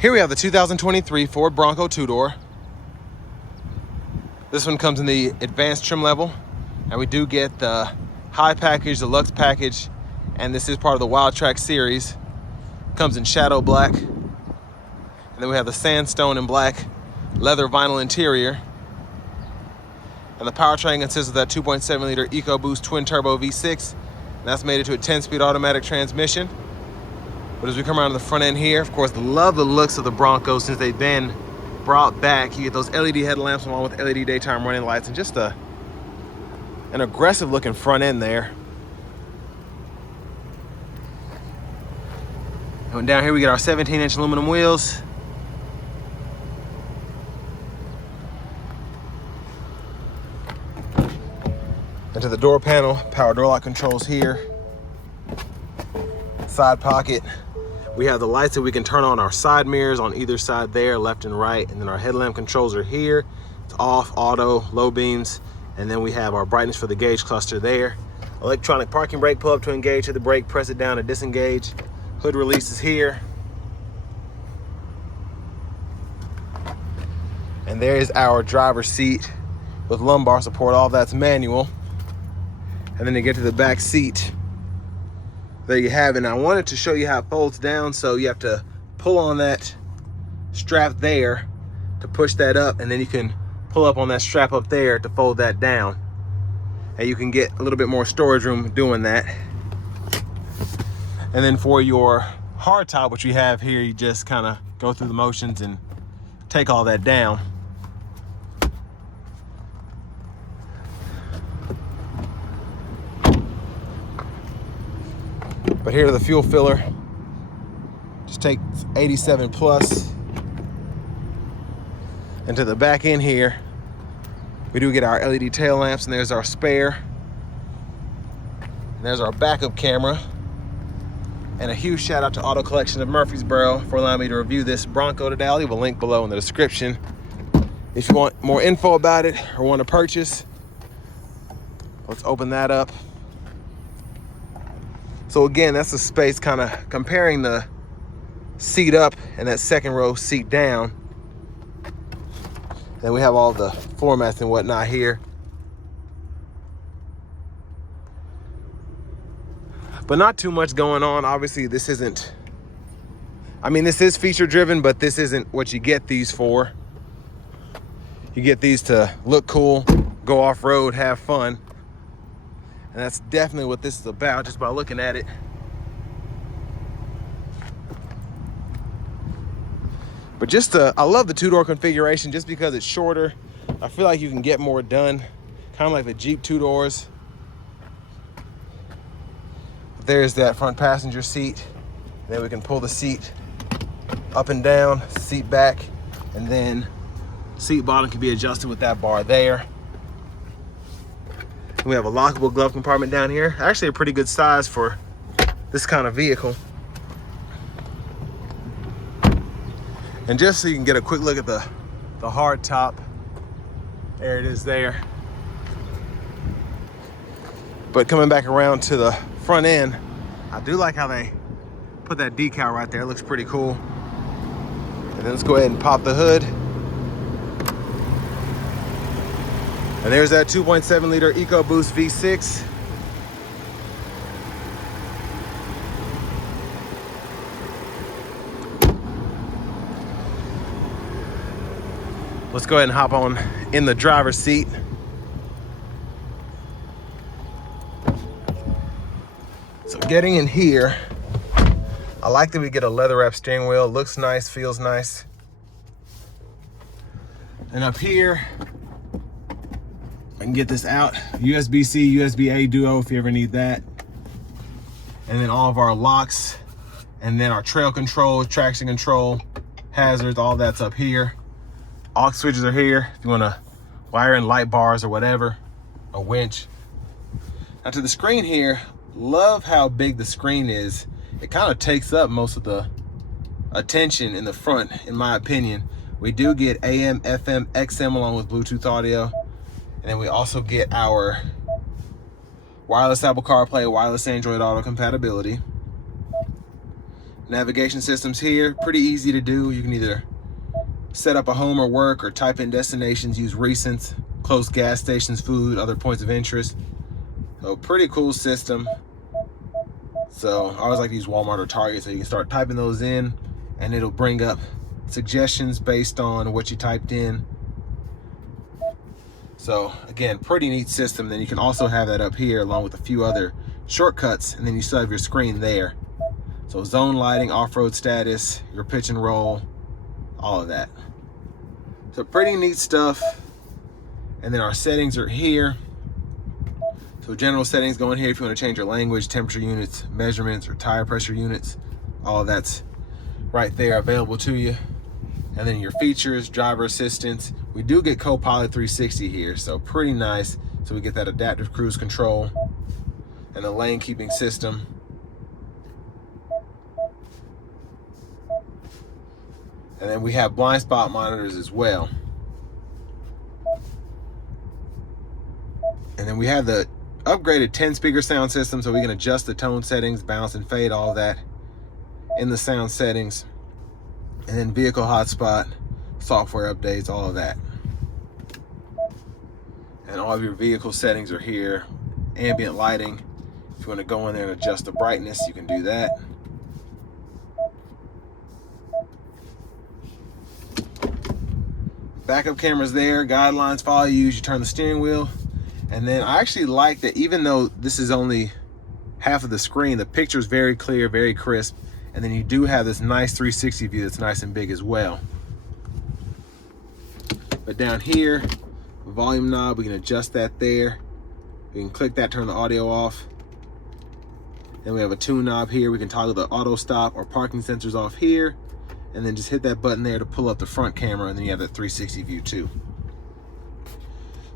Here we have the 2023 Ford Bronco two-door. This one comes in the advanced trim level, and we do get the high package, the Lux package, and this is part of the WildTrak series. Comes in shadow black, and then we have the sandstone and black leather vinyl interior. And the powertrain consists of that 2.7 liter EcoBoost twin turbo V6, and that's made it to a 10-speed automatic transmission. But as we come around to the front end here, of course, love the looks of the Bronco since they've been brought back. You get those LED headlamps along with LED daytime running lights, and just an aggressive looking front end there. And down here we get our 17-inch aluminum wheels. Into the door panel, power door lock controls here. Side pocket. We have the lights that we can turn on our side mirrors on either side there, left and right. And then our headlamp controls are here. It's off, auto, low beams. And then we have our brightness for the gauge cluster there. Electronic parking brake, pull up to engage, hit the brake, press it down to disengage. Hood releases here. And there is our driver's seat with lumbar support. All that's manual. And then to get to the back seat, there you have it. And I wanted to show you how it folds down. So you have to pull on that strap there to push that up, and then you can pull up on that strap up there to fold that down. And you can get a little bit more storage room doing that. And then for your hard top, which we have here, you just kind of go through the motions and take all that down. But here to the fuel filler, just take 87 plus. And to the back end here, we do get our LED tail lamps, and there's our spare. And there's our backup camera. And a huge shout out to Auto Collection of Murfreesboro for allowing me to review this Bronco today. I'll leave a link below in the description if you want more info about it or want to purchase. Let's open that up. So again, that's the space, kind of comparing the seat up and that second row seat down. Then we have all the floor mats and whatnot here. But not too much going on. Obviously, this isn't, this is feature driven, but this isn't what you get these for. You get these to look cool, go off-road, have fun. And that's definitely what this is about, just by looking at it. But just I love the two-door configuration just because it's shorter. I feel like you can get more done, kind of like the Jeep two-doors. There's that front passenger seat. Then we can pull the seat up and down, seat back, and then seat bottom can be adjusted with that bar there. We have a lockable glove compartment down here. Actually a pretty good size for this kind of vehicle. And just so you can get a quick look at the hard top, there it is there. But coming back around to the front end, I do like how they put that decal right there. It looks pretty cool. And then let's go ahead and pop the hood. And there's that 2.7 liter EcoBoost V6. Let's go ahead and hop on in the driver's seat. So getting in here, I like that we get a leather wrap steering wheel. It looks nice, feels nice. And up here, I can get this out. USB-C, USB-A duo if you ever need that. And then all of our locks, and then our trail control, traction control, hazards, all that's up here. Aux switches are here if you want to wire in light bars or whatever, a winch. Now to the screen here, love how big the screen is. It kind of takes up most of the attention in the front, in my opinion. We do get AM, FM, XM along with Bluetooth audio. And then we also get our wireless Apple CarPlay, wireless Android Auto compatibility. Navigation systems here, pretty easy to do. You can either set up a home or work, or type in destinations, use recents, close gas stations, food, other points of interest. So pretty cool system. So I always like to use Walmart or Target, so you can start typing those in and it'll bring up suggestions based on what you typed in. So again, pretty neat system. Then you can also have that up here along with a few other shortcuts, and then you still have your screen there. So zone lighting, off-road status, your pitch and roll, all of that. So pretty neat stuff. And then our settings are here. So general settings go in here if you want to change your language, temperature units, measurements, or tire pressure units. All of that's right there available to you. And then your features, driver assistance. We do get Copilot 360 here, so pretty nice. So we get that adaptive cruise control and the lane keeping system. And then we have blind spot monitors as well. And then we have the upgraded 10-speaker sound system, so we can adjust the tone settings, bounce and fade, all of that in the sound settings. And then vehicle hotspot, software updates, all of that. And all of your vehicle settings are here. Ambient lighting, if you want to go in there and adjust the brightness, you can do that. Backup cameras there, guidelines, follow you as you turn the steering wheel. And then I actually like that even though this is only half of the screen, the picture is very clear, very crisp. And then you do have this nice 360 view that's nice and big as well. But down here, volume knob, we can adjust that there. We can click that, turn the audio off. Then we have a tune knob here. We can toggle the auto stop or parking sensors off here. And then just hit that button there to pull up the front camera, and then you have that 360 view too.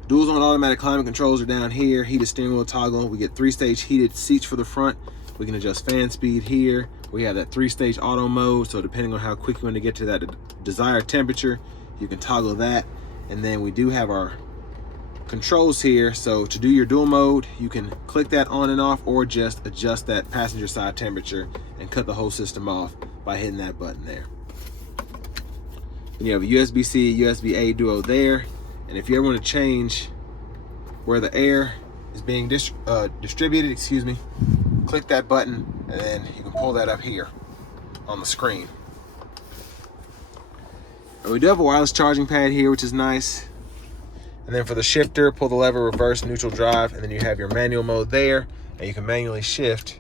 Dual zone automatic climate controls are down here. Heated steering wheel toggle. We get 3-stage heated seats for the front. We can adjust fan speed here. We have that 3-stage auto mode, so depending on how quick you want to get to that desired temperature, you can toggle that. And then we do have our controls here. So to do your dual mode, you can click that on and off, or just adjust that passenger side temperature and cut the whole system off by hitting that button there. Then you have a USB-C, USB-A duo there. And if you ever want to change where the air is being distributed, click that button, and then you can pull that up here on the screen. And we do have a wireless charging pad here, which is nice. And then for the shifter, pull the lever, reverse, neutral drive, and then you have your manual mode there, and you can manually shift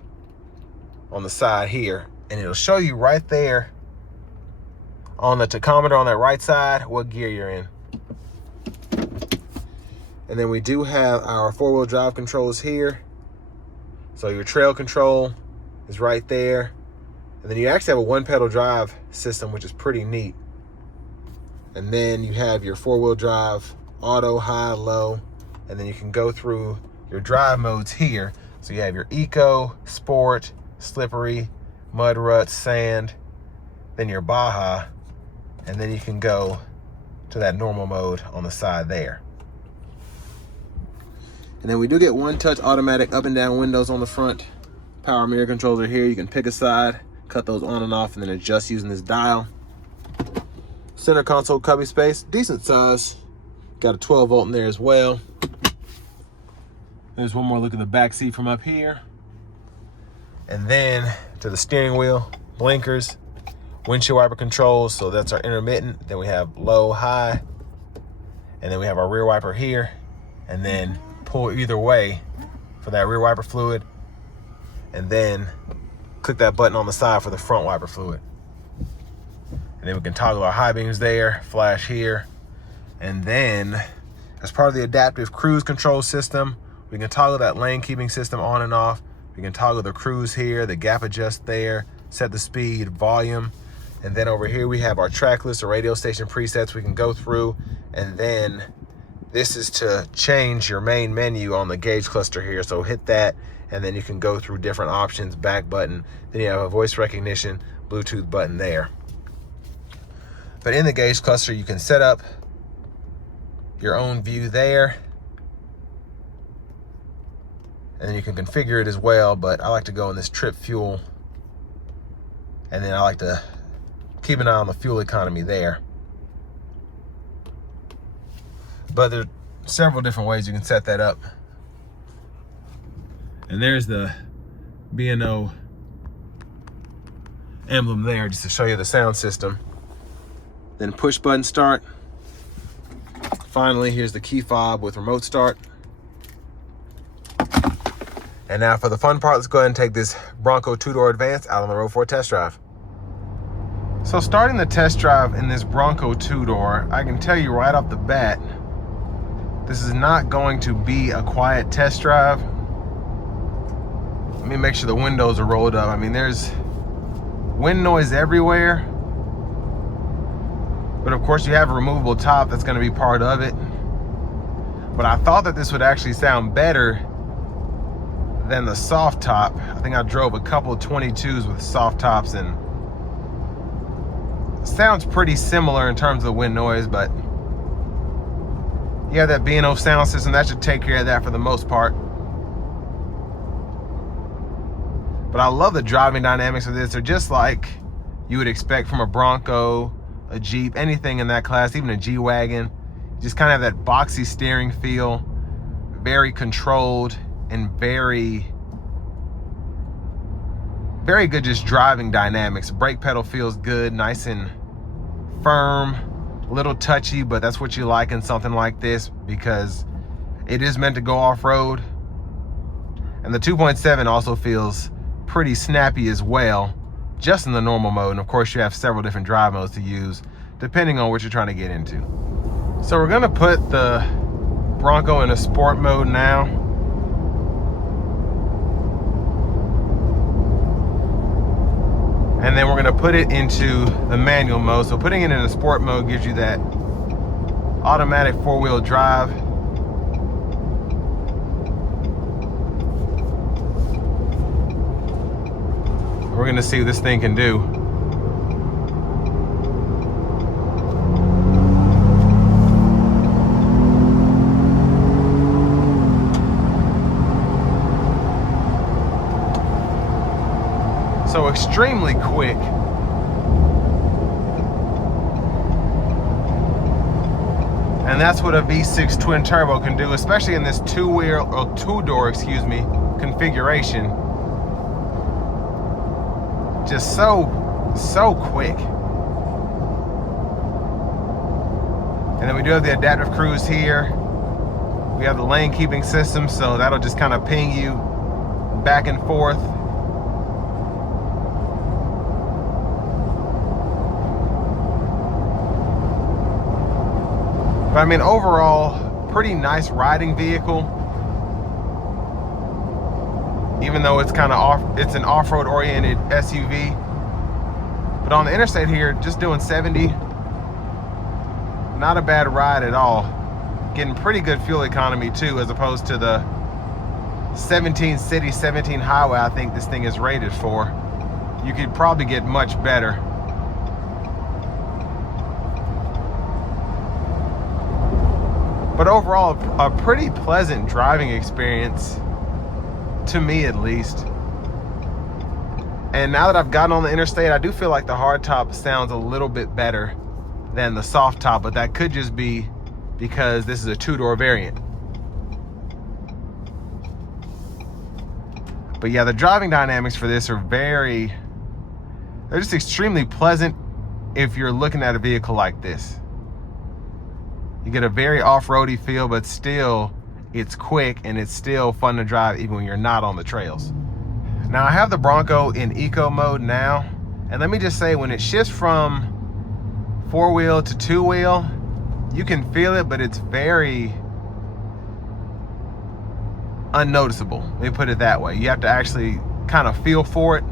on the side here. And it'll show you right there on the tachometer on that right side what gear you're in. And then we do have our 4-wheel drive controls here. So your trail control is right there. And then you actually have a 1-pedal drive system, which is pretty neat. And then you have your 4-wheel drive, auto, high, low. And then you can go through your drive modes here. So you have your eco, sport, slippery, mud ruts, sand, then your Baja. And then you can go to that normal mode on the side there. And then we do get one-touch automatic up and down windows on the front. Power mirror controls are here. You can pick a side, cut those on and off, and then adjust using this dial. Center console cubby space, decent size. Got a 12 volt in there as well. There's one more look at the back seat from up here. And then to the steering wheel, blinkers, windshield wiper controls. So that's our intermittent. Then we have low, high. And then we have our rear wiper here. And then pull either way for that rear wiper fluid, and then click that button on the side for the front wiper fluid. And then we can toggle our high beams there, flash here. And then as part of the adaptive cruise control system, we can toggle that lane keeping system on and off. We can toggle the cruise here, the gap adjust there, set the speed, volume. And then over here we have our track list or radio station presets we can go through. And then this is to change your main menu on the gauge cluster here. So hit that, and then you can go through different options, back button. Then you have a voice recognition, Bluetooth button there. But in the gauge cluster, you can set up your own view there. And then you can configure it as well, but I like to go in this trip fuel And then I like to keep an eye on the fuel economy there. But there are several different ways you can set that up. And there's the B&O emblem there, just to show you the sound system. Then push button start. Finally, here's the key fob with remote start. And now for the fun part, let's go ahead and take this Bronco 2-door Advanced out on the road for a test drive. So starting the test drive in this Bronco 2-door, I can tell you right off the bat, this is not going to be a quiet test drive. Let me make sure the windows are rolled up. I mean, there's wind noise everywhere. But of course you have a removable top that's gonna be part of it. But I thought that this would actually sound better than the soft top. I think I drove a couple of 22s with soft tops and it sounds pretty similar in terms of wind noise, but you have that B&O sound system, that should take care of that for the most part. But I love the driving dynamics of this. They're just like you would expect from a Bronco, a Jeep, anything in that class, even a G-Wagon. Just kind of have that boxy steering feel, very controlled and very good just driving dynamics. Brake pedal feels good, nice and firm, a little touchy, but that's what you like in something like this because it is meant to go off-road. And the 2.7 also feels pretty snappy as well, just in the normal mode. And of course you have several different drive modes to use depending on what you're trying to get into. So we're gonna put the Bronco in a sport mode now. And then we're gonna put it into the manual mode. So putting it in a sport mode gives you that automatic 4-wheel drive. We're gonna see what this thing can do. So extremely quick. And that's what a V6 twin turbo can do, especially in this two-door configuration. Just so quick. And then we do have the adaptive cruise here. We have the lane keeping system, so that'll just kind of ping you back and forth. But I mean, overall, pretty nice riding vehicle. Even though it's kind of it's an off-road oriented SUV. But on the interstate here, just doing 70, not a bad ride at all. Getting pretty good fuel economy too, as opposed to the 17 city, 17 highway I think this thing is rated for. You could probably get much better. But overall, a pretty pleasant driving experience, to me at least. And now that I've gotten on the interstate, I do feel like the hardtop sounds a little bit better than the soft top, but that could just be because this is a two-door variant. But yeah, the driving dynamics for this are they're just extremely pleasant if you're looking at a vehicle like this. You get a very off-roady feel, but still it's quick and it's still fun to drive even when you're not on the trails. Now I have the Bronco in eco mode now, and let me just say, when it shifts from 4-wheel to 2-wheel, you can feel it, but it's very unnoticeable. Let me put it that way. You have to actually kind of feel for it,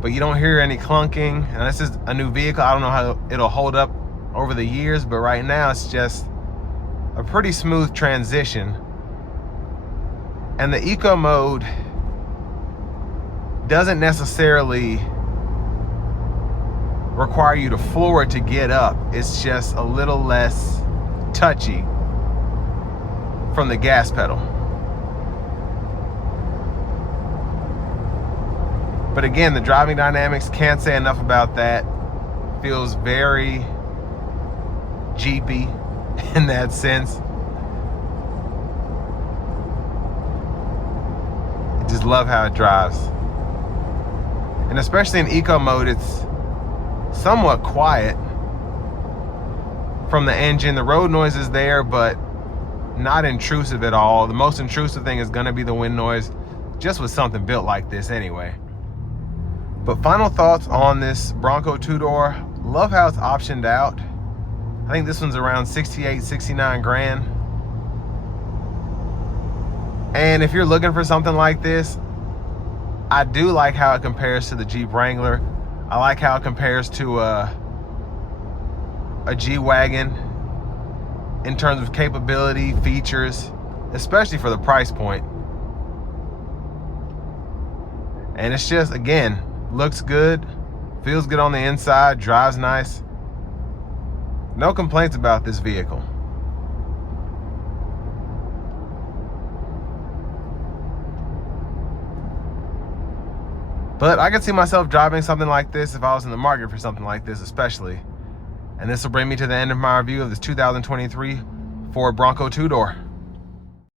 but you don't hear any clunking. And this is a new vehicle. I don't know how it'll hold up over the years, but right now it's just a pretty smooth transition. And the eco mode doesn't necessarily require you to floor it to get up. It's just a little less touchy from the gas pedal. But again, the driving dynamics, can't say enough about that. Feels very Jeepy in that sense. I just love how it drives. And especially in eco mode, it's somewhat quiet from the engine. The road noise is there, but not intrusive at all. The most intrusive thing is gonna be the wind noise, just with something built like this anyway. But final thoughts on this Bronco two-door. Love how it's optioned out. I think this one's around 68, 69 grand. And if you're looking for something like this, I do like how it compares to the Jeep Wrangler. I like how it compares to a G-Wagon in terms of capability, features, especially for the price point. And it's just, again, looks good, feels good on the inside, drives nice. No complaints about this vehicle. But I could see myself driving something like this if I was in the market for something like this especially. And this will bring me to the end of my review of this 2023 Ford Bronco two-door.